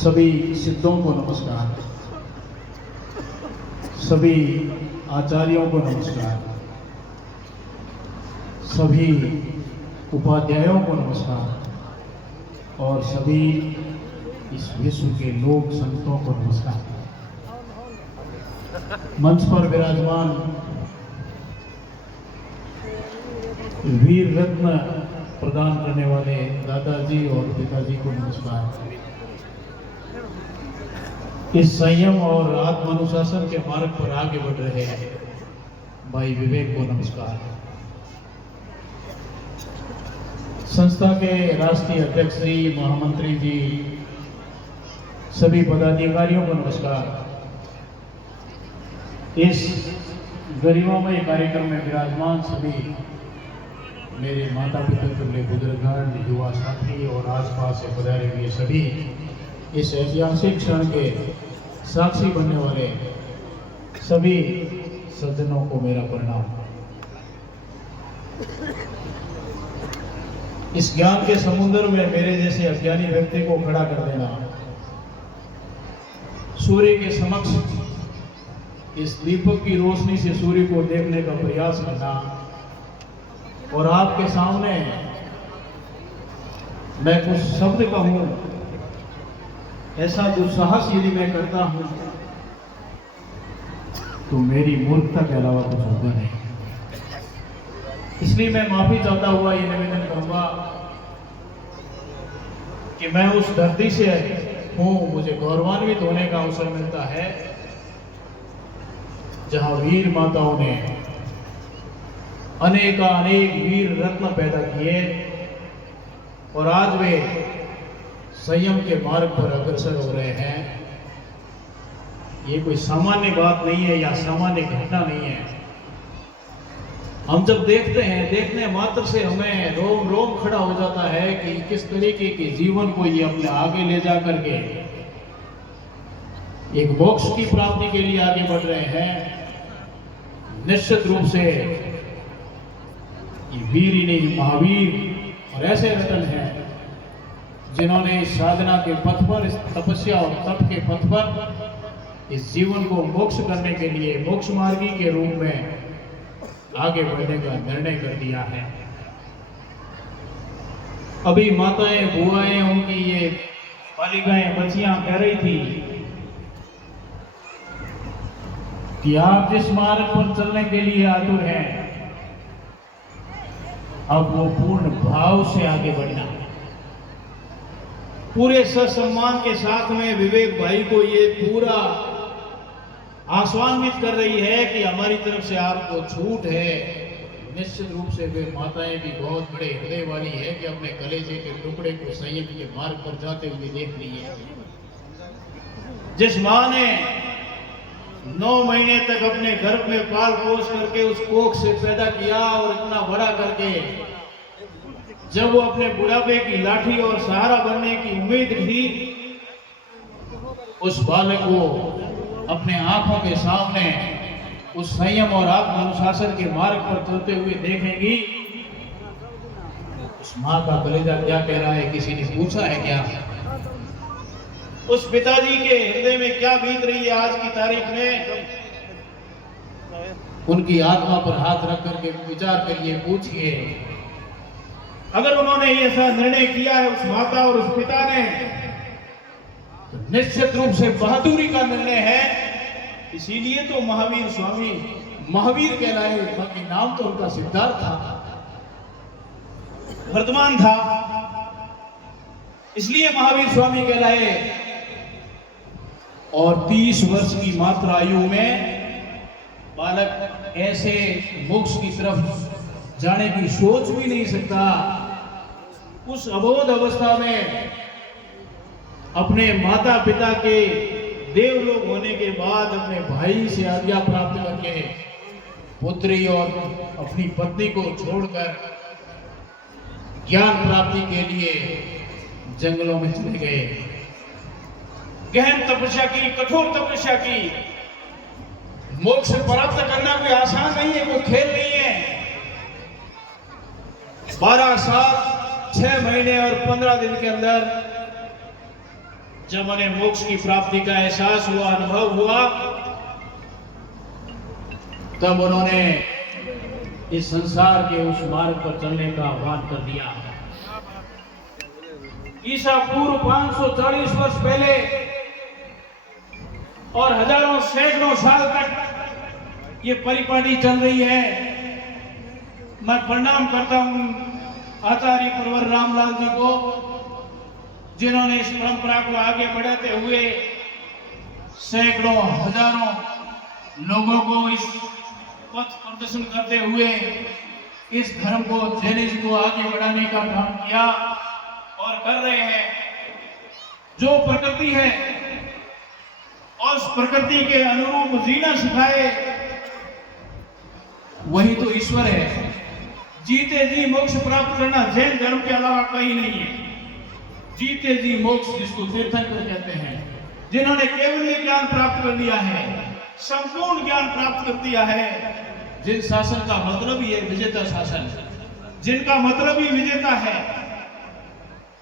सभी सिद्धों को नमस्कार, सभी आचार्यों को नमस्कार, सभी उपाध्यायों को नमस्कार और सभी इस विश्व के लोक संतों को नमस्कार। मंच पर विराजमान वीर रत्न प्रदान करने वाले दादाजी और पिताजी को नमस्कार। इस संयम और आत्मानुशासन के मार्ग पर आगे बढ़ रहे भाई विवेक को नमस्कार। संस्था के राष्ट्रीय अध्यक्ष श्री महामंत्री जी, सभी पदाधिकारियों को नमस्कार। इस गरिमामय कार्यक्रम में विराजमान सभी मेरे माता पिता तुल्य बुजुर्गगण, युवा साथी और आसपास से पधारे हुए सभी इस ऐतिहासिक क्षण के साक्षी बनने वाले सभी सज्जनों को मेरा प्रणाम। इस ज्ञान के समुद्र में मेरे जैसे अज्ञानी व्यक्ति को खड़ा कर देना, सूर्य के समक्ष इस दीपक की रोशनी से सूर्य को देखने का प्रयास करना और आपके सामने मैं कुछ शब्द कहूं, ऐसा दुस्साहस यदि मैं करता हूं तो मेरी मूर्खता के अलावा कुछ होगा नहीं। इसलिए मैं माफी चाहता हुआ ये निवेदन करूंगा कि मैं उस धरती से हूं, मुझे गौरवान्वित होने का अवसर मिलता है जहां वीर माताओं ने अनेक वीर रत्न पैदा किए और आज वे संयम के मार्ग पर अग्रसर हो रहे हैं। ये कोई सामान्य बात नहीं है या सामान्य घटना नहीं है। हम जब देखते हैं, देखने मात्र से हमें रोम रोम खड़ा हो जाता है कि किस तरीके के जीवन को ये अपने आगे ले जा करके एक मोक्ष की प्राप्ति के लिए आगे बढ़ रहे हैं। निश्चित रूप से ये वीर ही नहीं, महावीर और ऐसे रतन हैं जिन्होंने इस साधना के पथ पर, इस तपस्या और तप के पथ पर इस जीवन को मोक्ष करने के लिए मोक्ष मार्गी के रूप में आगे बढ़ने का निर्णय कर दिया है। अभी माताएं, बुआएं, उनकी ये बालिकाएं, बच्चियां कह रही थी कि आप जिस मार्ग पर चलने के लिए आतुर हैं, अब वो पूर्ण भाव से आगे बढ़ना। पूरे ससम्मान के साथ में विवेक भाई को ये पूरा आश्वासित कर रही है कि हमारी तरफ से आपको छूट है। निश्चित रूप से वे माताएं भी बहुत बड़े हृदय वाली है कि अपने कलेजे के टुकड़े को संयम के मार्ग पर जाते हुए देख रही है। जिस मां ने 9 महीने तक अपने गर्भ में पाल पोस करके उस कोख से पैदा किया और इतना बड़ा करके जब वो अपने बुढ़ापे की लाठी और सहारा बनने की उम्मीद थी, उस बालक को अपने आंखों के सामने उस संयम और आत्मानुशासन के मार्ग पर चलते हुए देखेंगी, उस मां का कलेजा क्या कह रहा है किसी ने पूछा है क्या? उस पिताजी के हृदय में क्या बीत रही है आज की तारीख में? उनकी आत्मा पर हाथ रख करके विचार करिए, पूछिए। अगर उन्होंने ऐसा निर्णय किया है उस माता और उस पिता ने, तो निश्चित रूप से बहादुरी का निर्णय है। इसीलिए तो महावीर स्वामी महावीर कहलाए। बाकी नाम तो उनका सिद्धार्थ था, वर्तमान था, इसलिए महावीर स्वामी कहलाए। और 30 वर्ष की मात्र आयु में बालक ऐसे मोक्ष की तरफ जाने की सोच भी नहीं सकता। उस अबोध अवस्था में अपने माता पिता के देवलोक होने के बाद अपने भाई से आज्ञा प्राप्त करके पुत्री और अपनी पत्नी को छोड़कर ज्ञान प्राप्ति के लिए जंगलों में चले गए। गहन तपस्या की, कठोर तपस्या की। मोक्ष प्राप्त करना कोई आसान नहीं है, कोई खेल नहीं है। 12 साल 6 महीने और 15 दिन के अंदर जब उन्हें मोक्ष की प्राप्ति का एहसास हुआ, अनुभव हुआ, तब उन्होंने इस संसार के उस मार्ग पर चलने का आह्वान कर दिया। ईसा पूर्व 540 वर्ष पहले और हजारों सैकड़ों साल तक ये परिपाटी चल रही है। मैं प्रणाम करता हूं आचार्य प्रवर रामलाल जी को, जिन्होंने इस परंपरा को आगे बढ़ाते हुए सैकड़ों हजारों लोगों को इस पथ प्रदर्शन करते हुए इस धर्म को, जैनिज्म को आगे बढ़ाने का काम किया और कर रहे हैं। जो प्रकृति है और उस प्रकृति के अनुरूप जीना सिखाए, वही तो ईश्वर है। जीते जी मोक्ष प्राप्त करना जैन धर्म के अलावा कहीं नहीं है। जीते जी मोक्ष, जिसको तीर्थंकर कहते हैं, जिन्होंने केवल ज्ञान प्राप्त कर लिया है, संपूर्ण ज्ञान प्राप्त कर दिया है, जिन शासन का मतलब ही है विजेता शासन, जिनका मतलब ही विजेता है,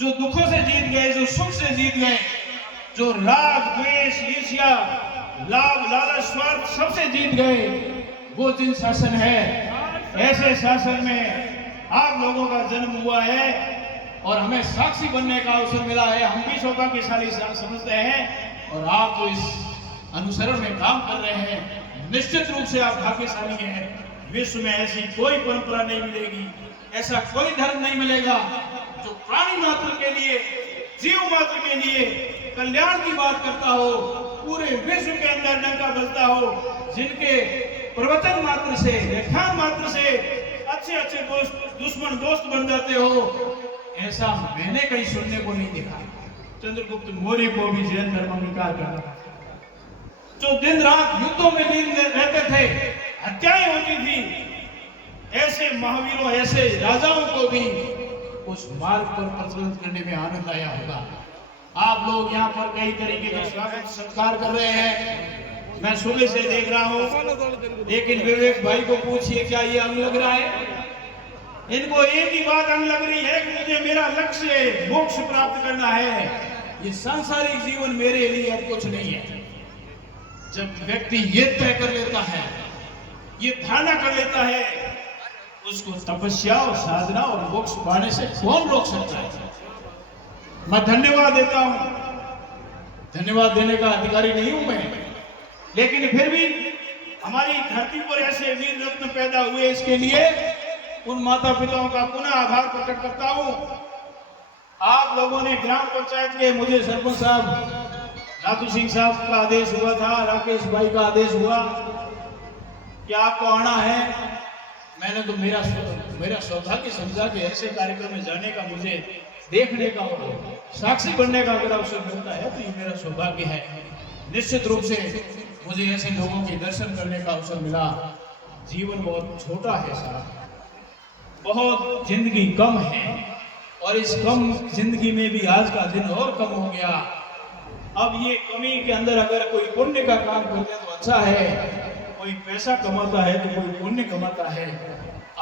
जो दुखों से जीत गए, जो सुख से जीत गए, जो राग द्वेष ईर्ष्या लाभ लालच स्वार्थ सबसे जीत गए, वो जिन शासन है, ऐसे शासन में आप लोगों का जन्म हुआ है और हमें साक्षी बनने का अवसर मिला है। हम भी सौभाग्यशाली समझते हैं और आप जो इस अनुसरण में काम कर रहे हैं, निश्चित रूप से आप भाग्यशाली हैं। विश्व में ऐसी कोई परंपरा नहीं मिलेगी, ऐसा कोई धर्म नहीं मिलेगा जो प्राणी मात्र के लिए, जीव मात्र के लिए कल्याण की बात करता हो, पूरे विश्व के अंदर डंका बजता हो, जिनके प्रवचन मात्र से, व्याख्यान मात्र से अच्छे अच्छे दुश्मन दोस्त बन जाते हो, ऐसा मैंने कहीं सुनने को नहीं देखा। चंद्रगुप्त मौर्य को भी जैन धर्म अंगीकार करता, जो दिन रात युद्धों में लीन रहते थे, हत्याएं होती थी, ऐसे महावीरों, ऐसे राजाओं को भी उस मार्ग पर प्रचलन करने में आनंद आया होगा। आप लोग यहाँ पर कई तरीके का स्वागत सत्कार कर रहे हैं, मैं सुबह से देख रहा हूँ। लेकिन विवेक भाई को पूछिए, क्या ये अंग लग रहा है? इनको एक ही बात अंग लग रही है कि मुझे मेरा लक्ष्य मोक्ष प्राप्त करना है, ये सांसारिक जीवन मेरे लिए अब कुछ नहीं है। जब व्यक्ति ये तय कर लेता है, ये धारणा कर लेता है, उसको तपस्या और साधना और मोक्ष पाने से कौन रोक सकता है? मैं धन्यवाद देता हूं, धन्यवाद देने का अधिकारी नहीं हूं मैं, लेकिन फिर भी हमारी धरती पर ऐसे वीर रत्न पैदा हुए, इसके लिए उन माता पिताओं का पुनः आभार प्रकट करता हूं। आप लोगों ने ग्राम पंचायत के, मुझे सरपंच साहब रातू सिंह साहब का आदेश हुआ था, राकेश भाई का आदेश हुआ कि आपको आना है। मैंने तो मेरा सौभाग्य समझा कि ऐसे कार्यक्रम में जाने का, मुझे देखने का और साक्षी बनने का अगर अवसर मिलता है तो ये मेरा सौभाग्य है। निश्चित रूप से मुझे ऐसे लोगों के दर्शन करने का अवसर मिला। जीवन बहुत छोटा है साहब, बहुत जिंदगी कम है, और इस कम जिंदगी में भी आज का दिन और कम हो गया। अब ये कमी के अंदर अगर कोई पुण्य का काम कर ले तो अच्छा है, कोई पैसा कमाता है तो कोई पुण्य कमाता है।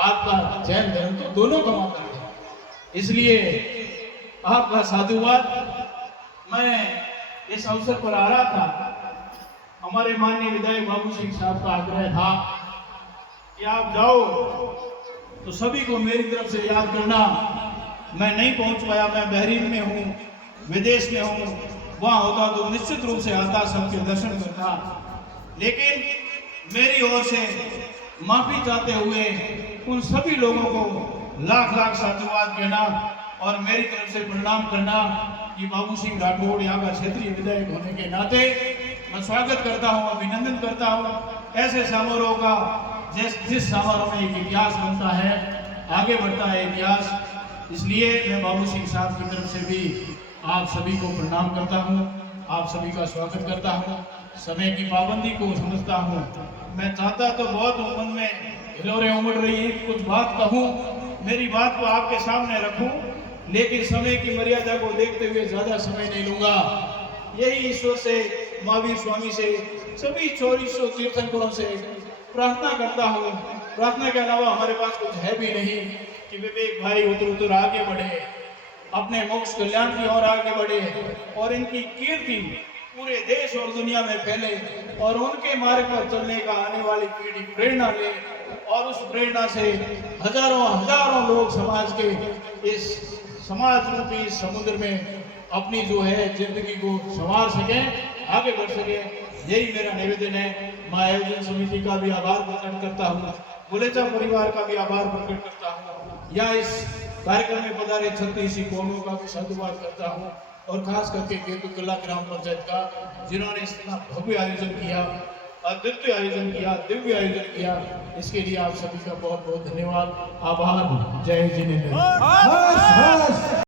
आपका जैन धर्म तो दोनों कमाता है, इसलिए आपका साधुवाद। मैं इस अवसर पर आ रहा था, हमारे माननीय विधायक बाबू सिंह साहब का आग्रह था कि आप जाओ तो सभी को मेरी तरफ से याद करना। मैं नहीं पहुंच पाया, मैं बहरीन में हूँ, विदेश में हूँ, वहां होता तो निश्चित रूप से आता, सबके दर्शन करता। लेकिन मेरी ओर से माफी चाहते हुए उन सभी लोगों को लाख लाख साधुवाद कहना और मेरी तरफ से प्रणाम करना कि बाबू सिंह राठौड़ यहाँ का क्षेत्रीय विधायक होने के नाते मैं स्वागत करता हूँ, अभिनंदन करता हूँ ऐसे समारोह का, जिस समारोह में एक इतिहास बनता है, आगे बढ़ता है इतिहास। इसलिए मैं बाबू सिंह साहब की तरफ से भी आप सभी को प्रणाम करता हूँ, आप सभी का स्वागत करता हूँ। समय की पाबंदी को समझता हूँ, मैं चाहता तो बहुत हूँ, मन में हिलोरें उमड़ रही है, कुछ बात कहूँ, मेरी बात को आपके सामने रखूं, लेकिन समय की मर्यादा को देखते हुए ज्यादा समय नहीं लूंगा। यही ईश्वर से, महावीर स्वामी से, सभी 2400 तीर्थंकरों से प्रार्थना करता हूँ। प्रार्थना के अलावा हमारे पास कुछ है भी नहीं कि विवेक भाई उतर आगे बढ़े। अपने मोक्ष कल्याण की ओर आगे बढ़े और इनकी कीर्ति पूरे देश और दुनिया में फैले और उनके मार्ग पर चलने का आने वाली पीढ़ी प्रेरणा ले और उस प्रेरणा से हजारों हजारों लोग समाज के इस समाज रूपी समुद्र में अपनी जो है जिंदगी को संवार सके, आगे बढ़ सके। यही मेरा निवेदन है। मैं आयोजन समिति का भी आभार प्रकट करता हूँ, गुलेचा परिवार का भी आभार प्रकट करता हूँ, या इस कार्यक्रम में पधारे 36 कौमों का भी साधुवाद करता हूँ और खास करके केतुकला ग्राम पंचायत का, जिन्होंने इतना भव्य आयोजन किया, अद्वितीय आयोजन किया, दिव्य आयोजन किया। इसके लिए आप सभी का बहुत बहुत धन्यवाद, आभार। जय जिनेंद्र।